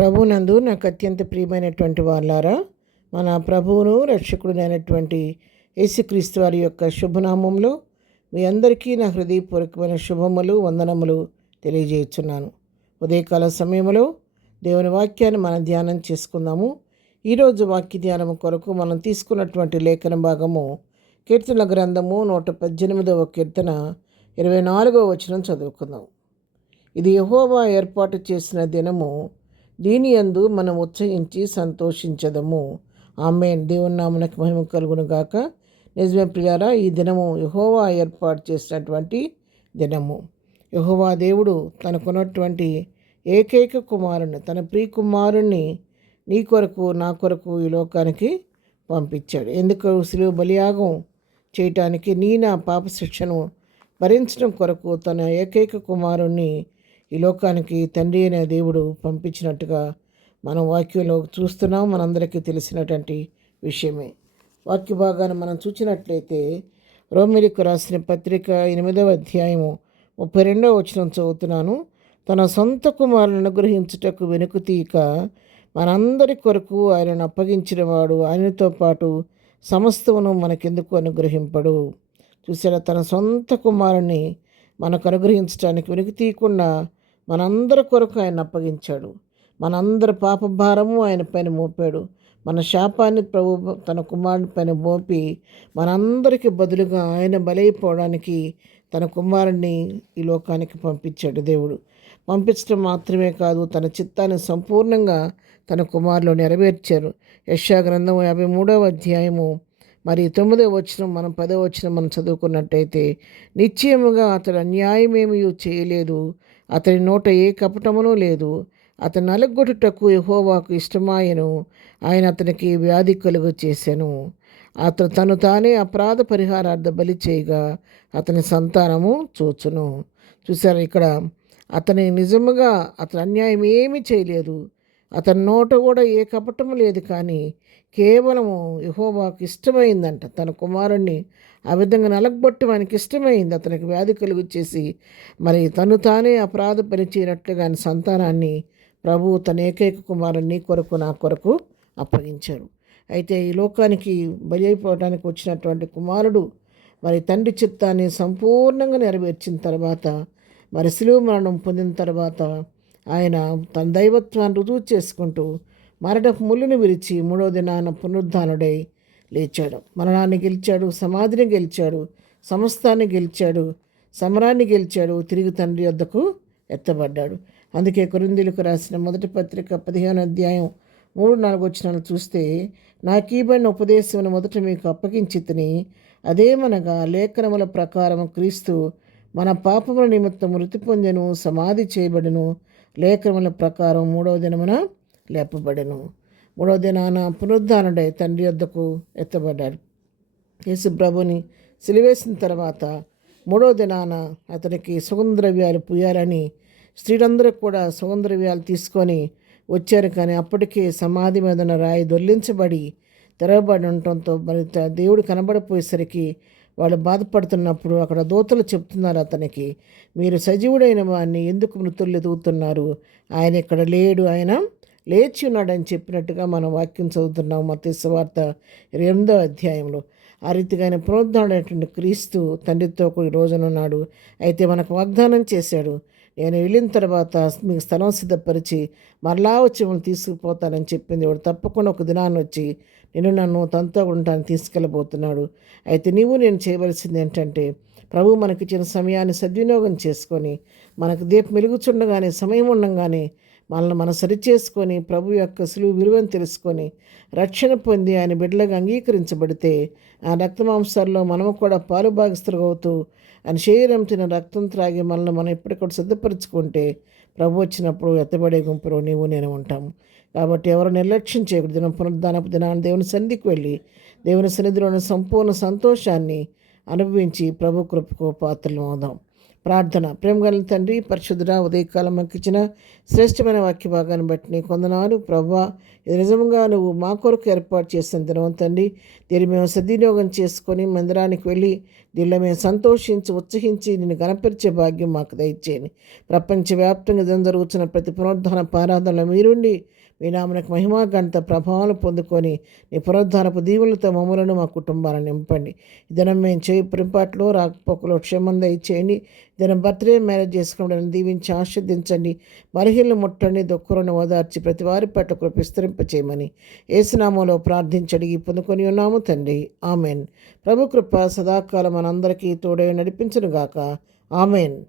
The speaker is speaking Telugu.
ప్రభునందు నాకు అత్యంత ప్రియమైనటువంటి వాళ్ళారా, మన ప్రభువును రక్షకుడునైనటువంటి యేసుక్రీస్తు వారి యొక్క శుభనామంలో మీ అందరికీ నా హృదయపూర్వకమైన శుభములు వందనములు తెలియజేస్తున్నాను. ఉదయకాల సమయంలో దేవుని వాక్యాన్ని మనం ధ్యానం చేసుకుందాము. ఈరోజు వాక్య ధ్యానం కొరకు మనం తీసుకున్నటువంటి లేఖన భాగము కీర్తన గ్రంథము 118వ కీర్తన 24వ వచనం చదువుకుందాం. ఇది యెహోవా ఏర్పాటు చేసిన దినము, దీని యందు మనం ఉత్సహించి సంతోషించదము. ఆమేన్. దేవుని నామమునకు మహిమ కలుగును గాక. నిజమే ప్రియారా, ఈ దినము యెహోవా ఏర్పాటు చేసినటువంటి దినము. యెహోవా దేవుడు తనకున్నటువంటి ఏకైక కుమారుని, తన ప్రియ కుమారుణ్ణి నీ కొరకు నా కొరకు ఈ లోకానికి పంపించాడు. ఎందుకు? శిలువ బలియాగం చేయటానికి, నా పాప శిక్షను భరించడం కొరకు తన ఏకైక కుమారుణ్ణి ఈ లోకానికి తండ్రి అనే దేవుడు పంపించినట్టుగా మనం వాక్యంలో చూస్తున్నాం. మనందరికీ తెలిసినటువంటి విషయమే. వాక్య భాగాన్ని మనం చూసినట్లయితే రోమిలకు రాసిన పత్రిక 8వ అధ్యాయము 32వ వచనం చదువుతున్నాను. తన సొంత కుమారులను అనుగ్రహించుటకు వెనుక తీయక మనందరి కొరకు ఆయనను అప్పగించిన వాడు ఆయనతో పాటు సమస్తమును మనకెందుకు అనుగ్రహింపడు? చూసారా, తన సొంత కుమారుని మనకు అనుగ్రహించడానికి వెనుక తీయకుండా మనందరి కొరకు ఆయన అప్పగించాడు. మనందరి పాప భారము ఆయన పైన మోపాడు. మన శాపాన్ని ప్రభు తన కుమారుని పైన మోపి మనందరికి బదులుగా ఆయన బలైపోవడానికి తన కుమారుణ్ణి ఈ లోకానికి పంపించాడు దేవుడు. పంపించడం మాత్రమే కాదు, తన చిత్తాన్ని సంపూర్ణంగా తన కుమారులో నెరవేర్చారు. యెషయా గ్రంథం 53వ అధ్యాయము మరి 9వ వచనం, మనం 10వ వచనం మనం చదువుకున్నట్టయితే, నిశ్చయముగా అతడు అన్యాయమేమీ చేయలేదు, అతని నోట ఏ కపటమునూ లేదు. అతను నలగొట్టుటకు యెహోవాకు ఇష్టమాయను, ఆయన అతనికి వ్యాధి కలుగు చేసెను. అతను తను తానే అపరాధ పరిహారార్థ బలి చేయగా అతని సంతానము చూచును. చూసారు, ఇక్కడ అతని నిజముగా అతను అన్యాయం ఏమీ చేయలేదు, అతని నోట కూడా ఏ కపటము లేదు. కానీ కేవలము యెహోవాకు ఇష్టమైందంట తన కుమారుణ్ణి ఆ విధంగా నలగొట్టి ఆయనకి ఇష్టమైంది. అతనికి వ్యాధి కలుగు చేసి మరి తను తానే అపరాధ పని చేయనట్లుగా ఆయన సంతానాన్ని ప్రభువు తన ఏకైక కుమారుణ్ణి కొరకు నా కొరకు అప్పగించారు. అయితే ఈ లోకానికి బలి అయిపోవడానికి వచ్చినటువంటి కుమారుడు మరి తండ్రి చిత్తాన్ని సంపూర్ణంగా నెరవేర్చిన తర్వాత, మరి శిలువ మరణం పొందిన తర్వాత ఆయన తన దైవత్వాన్ని రుజువు చేసుకుంటూ మరణపు ముళ్ళును విరిచి 3వ దినాన పునరుద్ధానుడై లేచాడు. మరణాన్ని గెలిచాడు, సమాధిని గెలిచాడు, సమస్తాన్ని గెలిచాడు, సమరాన్ని గెలిచాడు, తిరిగి తండ్రి వద్దకు ఎత్తబడ్డాడు. అందుకే కొరింథీయులకు రాసిన మొదటి పత్రిక 15వ అధ్యాయం 3-4 వచనాలు చూస్తే, నాకీబడిన ఉపదేశమును మొదట మీకు అప్పగించితిని, అదేమనగా లేఖనముల ప్రకారం క్రీస్తు మన పాపముల నిమిత్తం మృతి పొందెను, సమాధి చేయబడెను, లేఖనముల ప్రకారం 3వ దినమున లేపబడెను. 3వ దినాన పునరుద్ధానుడై తండ్రి వద్దకు ఎత్తబడ్డాడు. యేసు ప్రభుని సిలువేసిన తర్వాత 3వ దినాన అతనికి సుగంధద్రవ్యాలు పూయాలని స్త్రీలందరూ కూడా సుగంధద్రవ్యాలు తీసుకొని వచ్చారు. కానీ అప్పటికే సమాధి మీదన రాయి దొర్లించబడి తెరవబడి ఉండటంతో మరి దేవుడు కనబడిపోయేసరికి వాళ్ళు బాధపడుతున్నప్పుడు అక్కడ దూతలు చెప్తున్నారు అతనికి, మీరు సజీవుడైన వాడిని ఎందుకు మృతులు ఎదుగుతున్నారు? ఆయన ఇక్కడ లేడు, ఆయన లేచి ఉన్నాడని చెప్పినట్టుగా మనం వాక్యం చదువుతున్నాం మత్తయి సువార్త 28వ అధ్యాయంలో. ఆ రీతిగా ఆయన పునరుద్ధరణమైనటువంటి క్రీస్తు తండ్రితో ఈ రోజునున్నాడు. అయితే మనకు వాగ్దానం చేశాడు, నేను వెళ్ళిన తర్వాత మీకు స్థలం సిద్ధపరిచి మరలా వచ్చి మిమ్మల్ని తీసుకుపోతానని చెప్పింది. వాడు తప్పకుండా ఒక దినాన్ని వచ్చి నన్ను తనతో ఉంటాను తీసుకెళ్ళబోతున్నాడు. అయితే నేను చేయవలసింది ఏంటంటే, ప్రభు మనకిచ్చిన సమయాన్ని సద్వినియోగం చేసుకొని, మనకు దీపం వెలుగుచుండగానే, సమయం ఉండగానే మనల్ని మనం సరిచేసుకొని ప్రభు యొక్క సులువు విలువను తెలుసుకొని రక్షణ పొంది ఆయన బిడ్డలుగా అంగీకరించబడితే ఆ రక్తమాంసాల్లో మనము కూడా పాలు భాగస్తులుగా అవుతూ ఆయన శరీరం తిన రక్తం త్రాగి మనల్ని మనం ఎప్పటికప్పుడు సిద్ధపరచుకుంటే ప్రభు వచ్చినప్పుడు ఎత్తబడే గుంపులో నేను ఉంటాము. కాబట్టి ఎవరు నిర్లక్ష్యం చేయకూడదు. దినం పునరుద్ధానపు దినాన్ని దేవుని సన్నిధికి వెళ్ళి దేవుని సన్నిధిలోని సంపూర్ణ సంతోషాన్ని అనుభవించి ప్రభు కృపకు పాత్రలు అవుదాం. ప్రార్థన. ప్రేమగల తండ్రి, పరిశుద్ధుడా, ఉదయకాలం మాకు ఇచ్చిన శ్రేష్టమైన వాక్య భాగాన్ని బట్టి నీ కొందనాలు ప్రభువా. ఇది నిజంగా నువ్వు మా కొరకు ఏర్పాటు చేసిన దినం తండ్రి. దీన్ని మేము సద్వినియోగం చేసుకొని మందిరానికి వెళ్ళి దీనిలో మేము సంతోషించి ఉత్సహించి నిన్ను గణపరిచే భాగ్యం మాకు దయచేయండి. ప్రపంచవ్యాప్తంగా జరుగుతున్న ప్రతి పునరుద్ధాన ఆరాధనలో మీరుండి మీ నామనకు మహిమా ఘనత ప్రభావాలు పొందుకొని నీ పునరుద్ధానపు దీవులతో మమ్మలను మా కుటుంబాలను నింపండి. ఈ దినం మేము చేయి ప్రింపాట్లో రాకపోకలో క్షేమం దయచేయండి. దినం బర్త్డే మ్యారేజ్ చేసుకోవడానికి దీవించి ఆశీర్దించండి. బలహీనలు ముట్టండి, దుఃఖులను ఓదార్చి ప్రతి వారి పట్ల కృప విస్తరింపచేయమని యేసునామములో ప్రార్థించడిగి పొందుకొని ఉన్నాము తండ్రి. ఆమెన్. ప్రభు కృప సదాకాలం మనందరికీ తోడై నడిపించునుగాక. ఆమెన్.